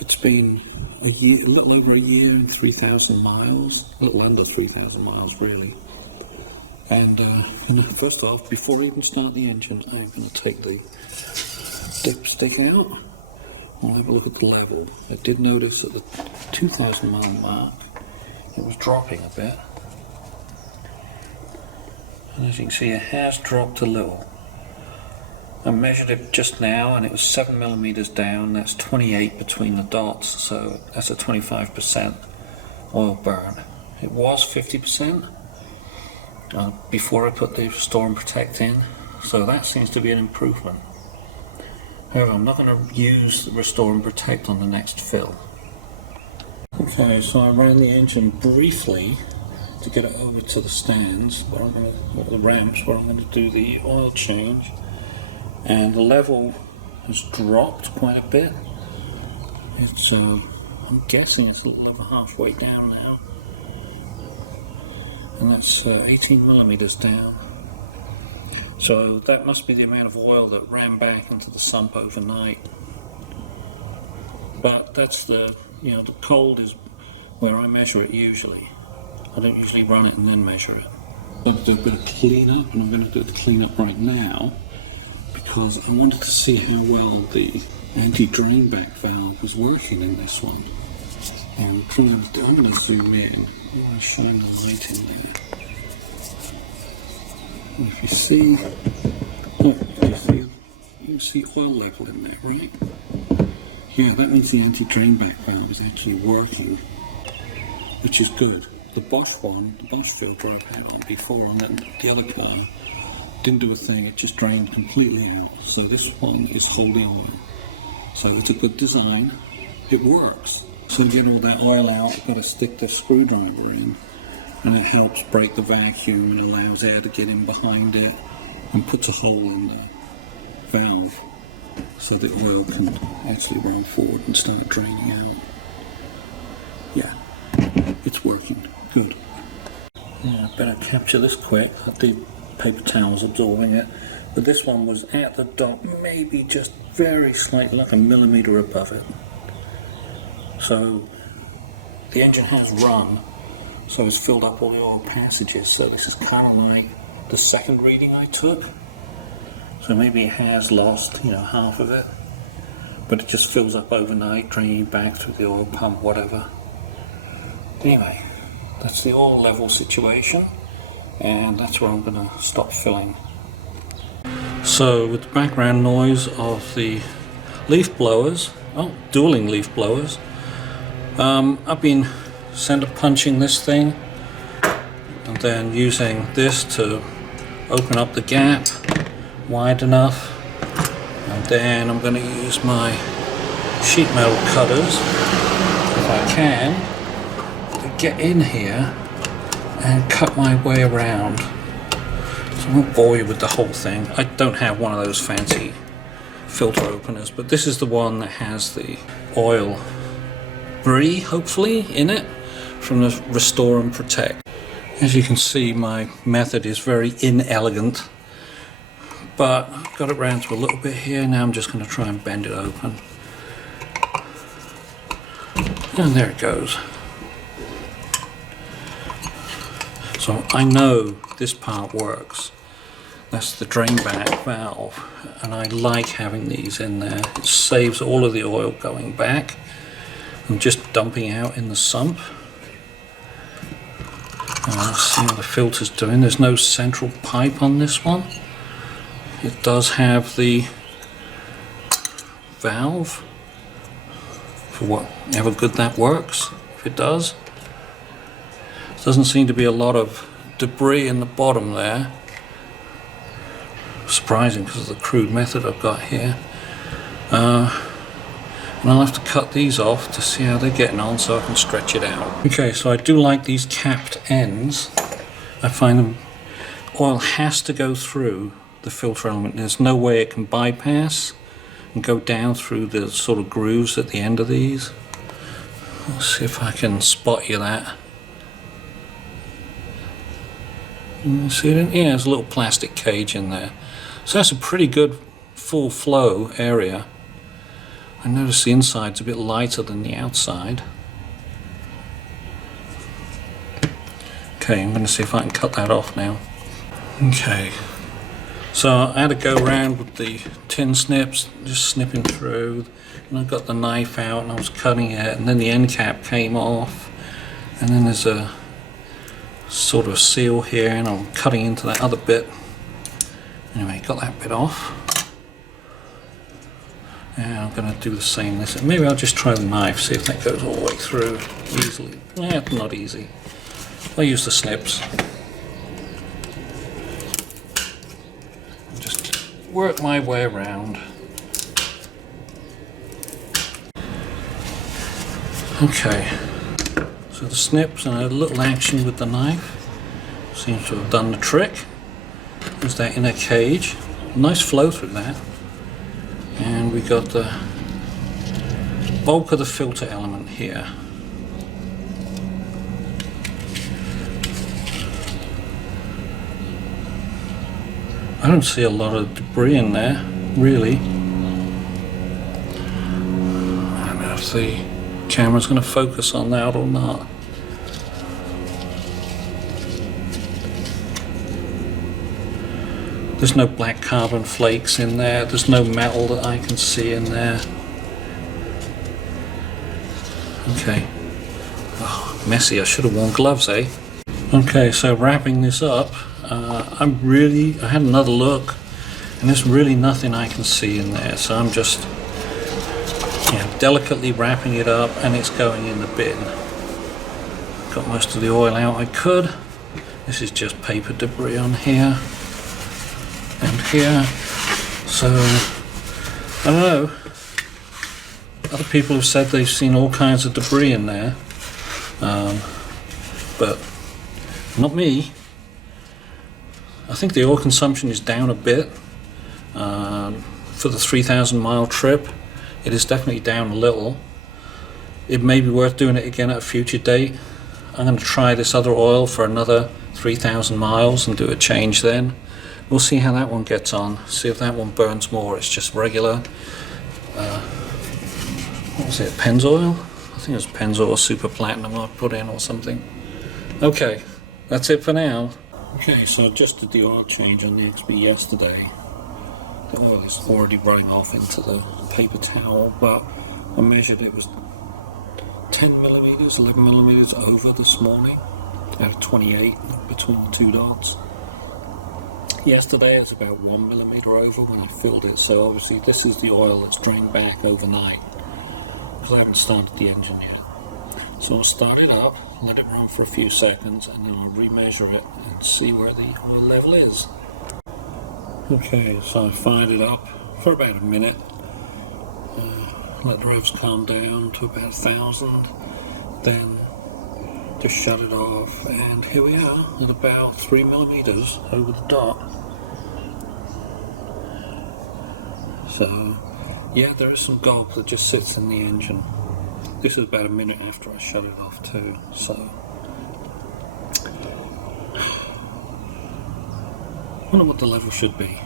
It's been a year, a little over a year and 3,000 miles, a little under 3,000 miles really. And first off, before I even start the engine, I'm going to take the dipstick out. I'll have a look at the level. I did notice at the 2,000 mile mark, it was dropping a bit. And as you can see, it has dropped a little. I measured it just now and it was 7 millimeters down. That's 28 between the dots, so that's a 25% oil burn. It was 50% before I put the Restore and Protect in, so that seems to be an improvement. However, I'm not going to use the Restore and Protect on the next fill. Okay, so I ran the engine briefly to get it over to the stands, where I'm going to, the ramps, where I'm going to do the oil change. And the level has dropped quite a bit. It's, I'm guessing it's a little over halfway down now. And that's 18 millimeters down. So that must be the amount of oil that ran back into the sump overnight. But that's the, the cold is where I measure it usually. I don't usually run it and then measure it. I'm going to do a bit of cleanup, and I'm going to do the cleanup right now because I wanted to see how well the anti-drain back valve was working in this one. And I'm going to zoom in. I'm going to shine the light in there. And if you see, you can see oil level in there, right? Yeah, that means the anti-drain back valve is actually working, which is good. The Bosch one, the Bosch filter I've had on before, and then the other car didn't do a thing, it just drained completely out. So this one is holding oil. So it's a good design, it works. So to get all that oil out, I've got to stick the screwdriver in, and it helps break the vacuum and allows air to get in behind it and puts a hole in the valve so the oil can actually run forward and start draining out. Yeah, it's working, good. Yeah, I better capture this quick. The paper towel's absorbing it, but this one was at the dock, maybe just very slightly, like a millimeter above it. So the engine has run, so it's filled up all the oil passages, so this is kind of like the second reading I took. So maybe it has lost, half of it, but it just fills up overnight, draining back through the oil pump, whatever. Anyway, that's the oil level situation, and that's where I'm going to stop filling. So with the background noise of the leaf blowers, dueling leaf blowers, I've been center punching this thing and then using this to open up the gap wide enough, and then I'm going to use my sheet metal cutters, if I can, to get in here and cut my way around. So I won't bore you with the whole thing. I don't have one of those fancy filter openers, but this is the one that has the oil brie, hopefully, in it from the Restore and Protect. As you can see, my method is very inelegant, but I've got it round to a little bit here. Now I'm just going to try and bend it open. And there it goes. So I know this part works. That's the drain back valve, and I like having these in there. It saves all of the oil going back and just dumping out in the sump. Let's see what the filter's doing. There's no central pipe on this one. It does have the valve for whatever good that works, if it does. Doesn't seem to be a lot of debris in the bottom there. Surprising because of the crude method I've got here. And I'll have to cut these off to see how they're getting on so I can stretch it out. Okay, so I do like these capped ends. I find them, oil has to go through the filter element. There's no way it can bypass and go down through the sort of grooves at the end of these. Let's see if I can spot you that. You see it? Yeah, there's a little plastic cage in there. So that's a pretty good full flow area. I notice the inside's a bit lighter than the outside. Okay, I'm going to see if I can cut that off now. Okay, so I had to go around with the tin snips, just snipping through, and I got the knife out and I was cutting it, and then the end cap came off, and then there's a sort of seal here, and I'm cutting into that other bit. Anyway, got that bit off. And I'm going to do the same this. Maybe I'll just try the knife, see if that goes all the way through easily. Yeah, not easy. I'll use the snips. Just work my way around. Okay, so the snips and a little action with the knife seems to have done the trick. There's that inner cage. Nice flow through that. And we got the bulk of the filter element here. I don't see a lot of debris in there, really. I don't know if the camera's going to focus on that or not. There's no black carbon flakes in there. There's no metal that I can see in there. Okay. Oh, messy. I should have worn gloves, eh? Okay, so wrapping this up, I had another look, and there's really nothing I can see in there. So I'm just delicately wrapping it up, and it's going in the bin. Got most of the oil out I could. This is just paper debris on here. And here, so I don't know, other people have said they've seen all kinds of debris in there, but not me. I think the oil consumption is down a bit for the 3,000 mile trip. It is definitely down a little. It may be worth doing it again at a future date. I'm going to try this other oil for another 3,000 miles and do a change then. We'll see how that one gets on, see if that one burns more. It's just regular, what was it, Pennzoil? I think it was Pennzoil Super Platinum I put in or something. Okay, that's it for now. Okay, so I just did the oil change on the XB yesterday. The oil is already running off into the paper towel, but I measured it was 10 millimeters, 11 millimeters over this morning, out of 28 between the two dots. Yesterday it was about 1 millimeter over when I filled it, so obviously this is the oil that's drained back overnight, because I haven't started the engine yet. So I'll start it up, let it run for a few seconds, and then I'll remeasure it and see where the oil level is. Okay, so I fired it up for about a minute, let the revs calm down to about 1,000, then just shut it off, and here we are at about 3 millimeters over the dot. So yeah, there is some gulp that just sits in the engine. This is about a minute after I shut it off too, so I wonder what the level should be.